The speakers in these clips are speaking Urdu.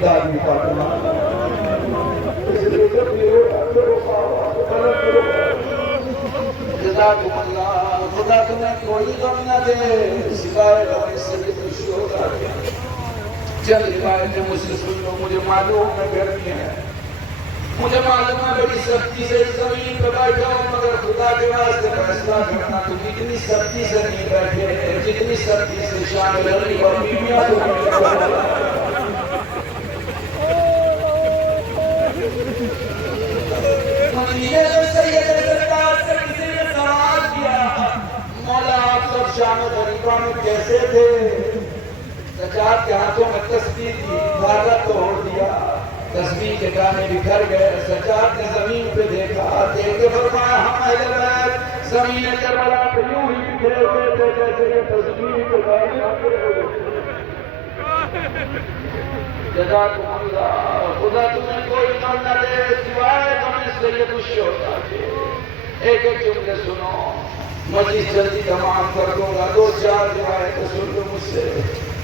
دادی فاطمہ جزاکم اللہ خدا تمہیں کوئی غم نہ دے سوائے غم سے بھی خوشی ہوگا چند روایتیں مجھ سے سن لو مجھے معلوم ہے گرمی ہے مجھے معلوم ہے بڑی سختی سے اس زمین پہ بیٹھا ہوں مگر خدا کے واسطے فیصلہ کرنا تو کتنی سختی سے نہیں بیٹھے جتنی سختی سے شامل علی اور بیویاں غریبوں میں کیسے تھے سجاد کے ہاتھوں میں تسبیح تھی دھاگا توڑ دیا تسبیح کے دانے بکھر گئے سجاد نے زمین پہ دیکھا دیکھ کے فرمایا ہم اہل بیت زمین کربلا پہ یوں ہی بکھرے ہوئے تھے جیسے یہ تسبیح کے دانے جزاکم اللہ خدا تمہیں کوئی غم نہ دے سوائے غم سید الشہداء کے ایک ایک جملے سنو مجلس جلدی تمام کر دوں گا دو چار روایتیں سن لو مجھ سے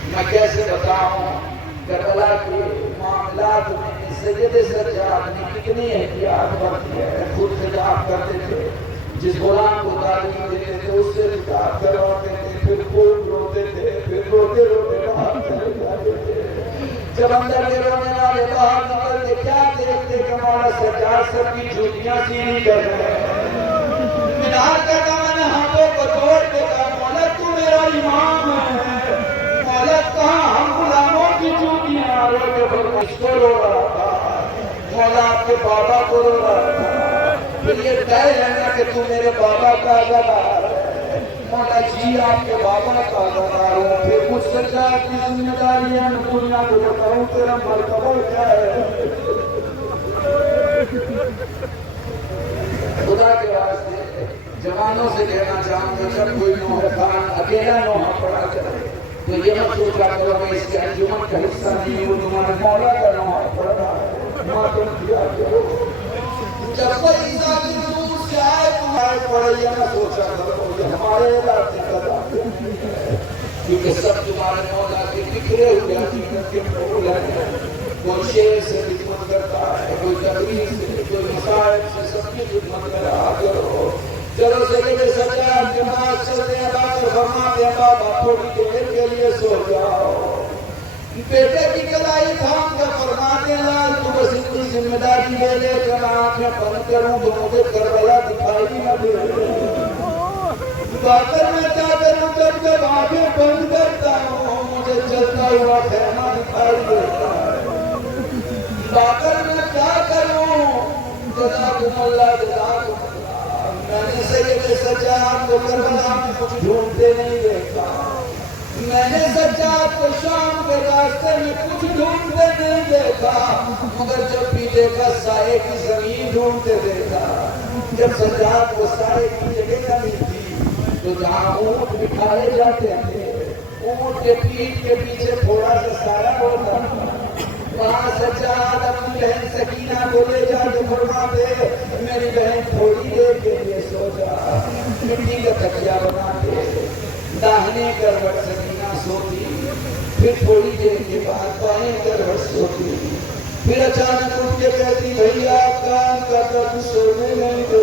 میں کیسے بتاؤں کربلا کے معاملات میں سید سجاد نے کتنی احتیاط برتی ہے خود خطاب کرتے تھے جس غلام کو تعلیم دیتے تھے اس سے خطاب کرواتے تھے پھر خوب روتے تھے پھر روتے روتے باہر چلے جاتے تھے جب اندر کے رونے والے باہر نکلتے کیا دیکھتے کہ مولا سجاد سب کی جھوٹیاں سینی کر رہے ہیں مینار کا دامن ہاتھوں کو توڑ کے کہا مولا تو میرا امام ہے مولا کہاں ہم غلاموں کی جھوٹیاں رو کے فرمائش کو رو رہا تھا مولا آپ کے بابا کو رو رہا تھا پھر یہ طے رہنا کہ تو میرے بابا کا عزادار ہے مولا جی آپ کے بابا کا عزادار ہوں پھر مجھ سجاد کی ذمہ داریاں دنیا کو بتاؤں تیرا مرتبہ کیا ہے خدا کے واسطے جوانوں سے کہنا چاہوں گا جب کوئی نوحہ خان اکیلا نوحہ پڑھا کرے تو یہ مت سوچا کرو میں اس کے انجمن کا حصہ نہیں ہوں تمہارے مولا کا نوحہ پڑھ رہا ہے ماتم کیا کرو جب کوئی ذاتی دور سے آئے تمہارے پڑھے یہ نہ سوچا کرو یہ ہمارے علاقے کا ذاتی ہے کیونکہ سب تمہارے مولا کے بکھرے ہوئے حقیقت کے پھول ہیں کوئی شعر سے خدمت کرتا ہے کوئی تقریر سے کوئی مسائل سے سب کی خدمت کرا کرو چلو سید سجاد کے پاس چلتے ہیں باقر فرماتے ہیں بابا تھوڑی دیر کے لیے سو جاؤ بیٹے کی کلائی تھام کر فرماتے ہیں لال تو بس اتنی ذمہ داری لے لے کر آنکھیں بند کروں تو مجھے کربلا دکھائی نہ دے باقر میں کیا کروں جب آنکھیں بند کرتا ہوں مجھے چلتا ہوا خیمہ دکھائی دیتا ہے باقر میں کیا کروں جزاکم اللہ جزاکم اللہ میں نے سید سجاد کو کربلا میں کچھ ڈھونڈتے نہیں دیکھا میں نے سجاد کو شام کے راستے میں کچھ ڈھونڈتے نہیں دیکھا مگر جب بھی دیکھا سائے کی زمین ڈھونڈتے دیکھا جب سجاد کو سائے کی جگہ نہ ملتی تو جہاں اونٹ بٹھائے جاتے تھے اونٹ کے پیٹھ کے پیچھے تھوڑا سا سایہ ہوتا وہاں سجاد اپنی بہن سکینہ کو لے جا کے فرماتے میری بہن تھوڑی دیر کے لیے سو جا مٹی کا تکیا بنا کے داہنے کروٹ سکینہ سوتی پھر تھوڑی دیر کے بعد بائیں کروٹ سوتی پھر اچانک اٹھ کے کہتی بھیا کام کا تک سونے نہیں دے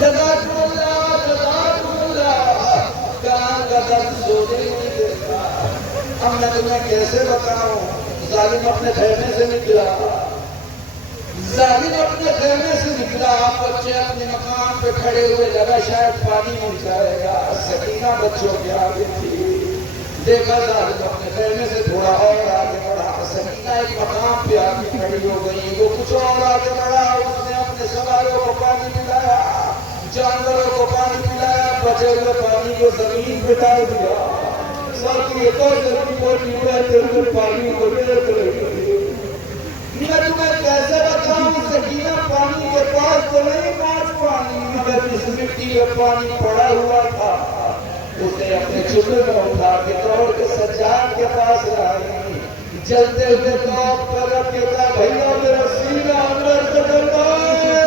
جزاکم اللہ جزاکم اللہ کام کا تک سونے نہیں دیتا اب میں تمہیں کیسے بتاؤں ظالم اپنے خیمے سے نکلا ظالم اپنے خیمے سے نکلا بچے اپنے مقام پہ کھڑے ہوئے لگا شاید پانی مل جائے گا سکینہ بچوں کے آگے تھی دیکھا ظالم اپنے خیمے سے تھوڑا اور آگے بڑھا سکینہ ایک مقام پہ آگے کھڑی ہو گئی وہ کچھ اور آگے بڑھا اس نے اپنے سواروں کو پانی پلایا جانوروں کو پانی پلایا بچے ہوئے پانی کو زمین پہ ڈال دیا سب کی ایک اور زمین کو ٹیوبر کے پانی کو دیکھ رہی میں تمہیں کیسے بتاؤں سکینہ پانی کے پاس تو نہیں پہنچ پانی مگر اس مٹی میں پانی پڑا ہوا تھا اسے اپنے چولہے میں اٹھا کے دوڑ کے سجاد کے پاس لائی جلتے ہوئے توپ پر رکھ کے کہا بھیا میرا سینہ اندر سے ڈرتا ہے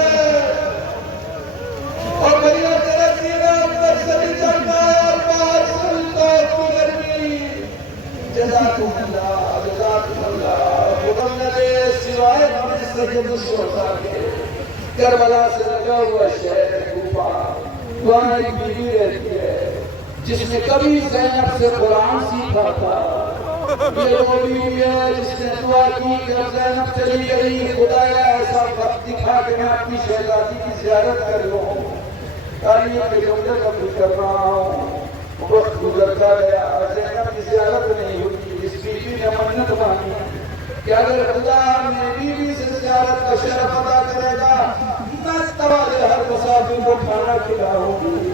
اور بھیا تیرا سینہ اندر سے نکلتا ہے اور باہر سے سید الشہداء کے کربلا سے لگا ہوا شہر کوفہ، وہاں ایک بیوی رہتی ہے جس نے کبھی زینب سے قرآن سیکھا تھا۔ یہ وہ بیوی ہے جس نے دعا کی کہ زینب چلی گئی، خدایا ایسا وقت دکھا کہ میں اپنی شہزادی کی زیارت کر لوں۔ تعلیم کے جملے کا بھی کر رہا ہوں، وقت گزرتا گیا، زینب کی زیارت نہیں ہوئی۔ اس بیوی نے منت مانی کہ اگر خدا میری بیوی سے زیارت کا شرف ادا کرے گا، میں تمہارے ہر مسافر کو کھانا کھلاؤں گی،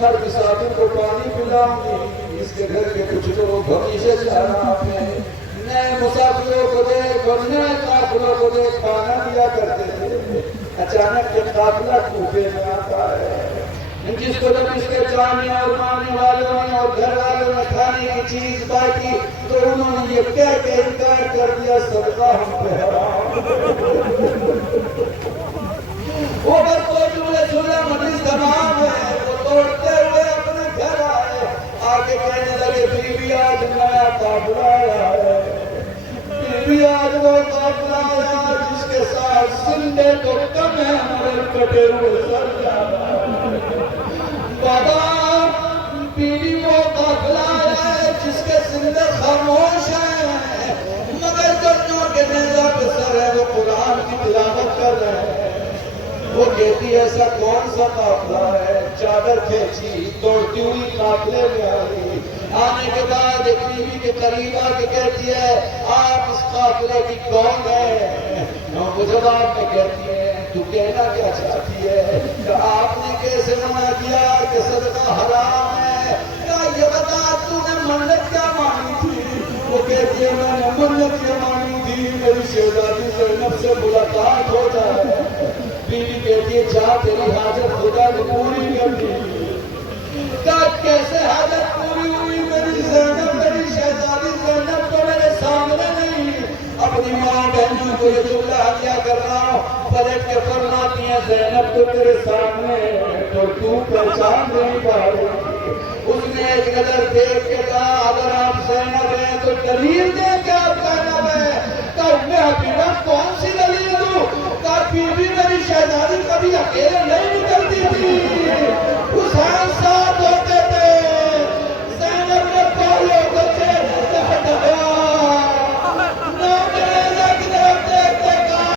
ہر مسافر کو پانی پلاؤں گی۔ اس کے گھر کے کچھ لوگ ہمیشہ شہرام میں نئے مسافروں کو دیکھ اور نئے قافلوں کو دیکھ کھانا دیا کرتے تھے۔ اچانک یہ قافلہ کوفے میں آتا ہے، جس کو جب اس کے جانے اور ماننے والوں نے اور گھر والوں نے کھانے کی چیز باقی تو انہوں نے یہ کہہ کے انکار کر دیا صدقہ ہم پہ حرام۔ وہ بس کوئی جملے سنا مجلس تمام ہے، وہ توڑتے ہوئے اپنے گھر آئے، آگے کہنے لگے بیوی آج نیا قافلہ آیا ہے، بیوی آج وہ قافلہ آیا جس کے ساتھ سندے تو کم ہے مگر کٹے ہوئے سر جا رہا ہے۔ بابا بیوی وہ قافلہ ہے جس کے زندے خاموش ہیں مگر جو کے نیزہ پہ سر ہے وہ قرآن کی تلاوت کر رہے ہیں۔ وہ کہتی ہے ایسا کون سا قافلہ ہے؟ چادر کھینچی دوڑتی ہوئی قافلے میں آئی، آنے کے بعد ایک بیوی کے قریب آ کے کہتی ہے آپ اس قافلے کی کون ہے؟ وہ جواب میں کہتی ہے تو کہنا کیا چاہتی ہے کہ آپ نے کیسے منع کیا کہ صدقہ حرام ہے؟ کیا یہ بتا تو نے منت کیا مانی تھی؟ وہ کہتی ہے میں نے منت یہ مانی تھی میری شہزادی زینب سے ملاقات ہو جائے۔ بیوی کہتی ہے جا تیری حاجت خدا نے پوری کر دی۔ کیا کیسے حاجت پوری ہوئی؟ میری زینب میری شہزادی زینب تو میرے سامنے نہیں، اپنی ماں بہنوں کو یہ جملہ کیا کر رہا ہوں، پلٹ کے فرماتی ہیں زینب تو تیرے سامنے تو پہچان نہیں پا رہی۔ اس نے ایک نظر دیکھ کے کہا اگر آپ زینب ہیں تو دلیل دیں کہ آپ زینب ہیں۔ کہ میں حبیبہ کون سی